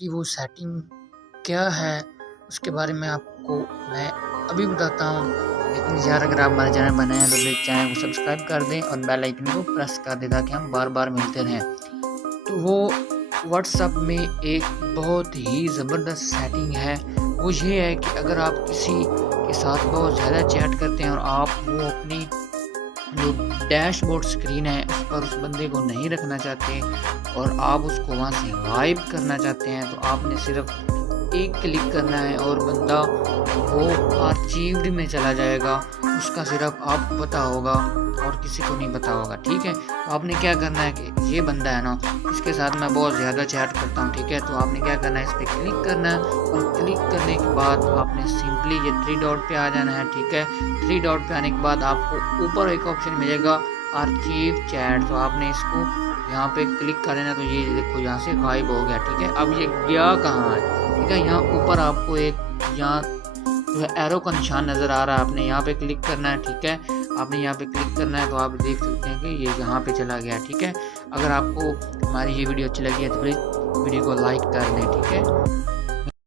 कि वो सेटिंग क्या है उसके बारे में आपको मैं अभी बताता हूँ। लेकिन यार अगर आप हमारे चैनल बनाए हैं तो प्लीज़ चैनल को सब्सक्राइब कर दें और बेल आइकन को प्रेस कर दें ताकि हम बार बार मिलते रहें। तो वो व्हाट्सएप में एक बहुत ही ज़बरदस्त सेटिंग है। वो ये है कि अगर आप किसी के साथ बहुत ज़्यादा चैट करते हैं और आप वो अपनी जो डैशबोर्ड स्क्रीन है उस पर उस बंदे को नहीं रखना चाहते और आप उसको वहाँ से गायब करना चाहते हैं, तो आपने सिर्फ एक क्लिक करना है और बंदा वो आर्चीव्ड में चला जाएगा। उसका सिर्फ आपको पता होगा और किसी को नहीं पता होगा। ठीक है, तो आपने क्या करना है कि ये बंदा है ना, इसके साथ मैं बहुत ज़्यादा चैट करता हूँ। ठीक है, तो आपने क्या करना है, इस पर क्लिक करना है और क्लिक करने के बाद आपने सिंपली ये 3 डॉट पे आ जाना है। ठीक है, 3 डॉट पे आने के बाद आपको ऊपर एक ऑप्शन मिलेगा आर्चीव चैट, तो आपने इसको यहाँ पे क्लिक कर लेना। तो ये देखो यहाँ से गायब हो गया। ठीक है, अब ये गया कहाँ है? ठीक है, यहाँ ऊपर आपको एक यहाँ जो है एरो का निशान नज़र आ रहा है, आपने यहाँ पे क्लिक करना है। ठीक है, आपने यहाँ पे क्लिक करना है तो आप देख सकते हैं कि ये यहाँ पे चला गया। ठीक है, अगर आपको हमारी ये वीडियो अच्छी लगी है तो प्लीज़ वीडियो को लाइक कर दें। ठीक है।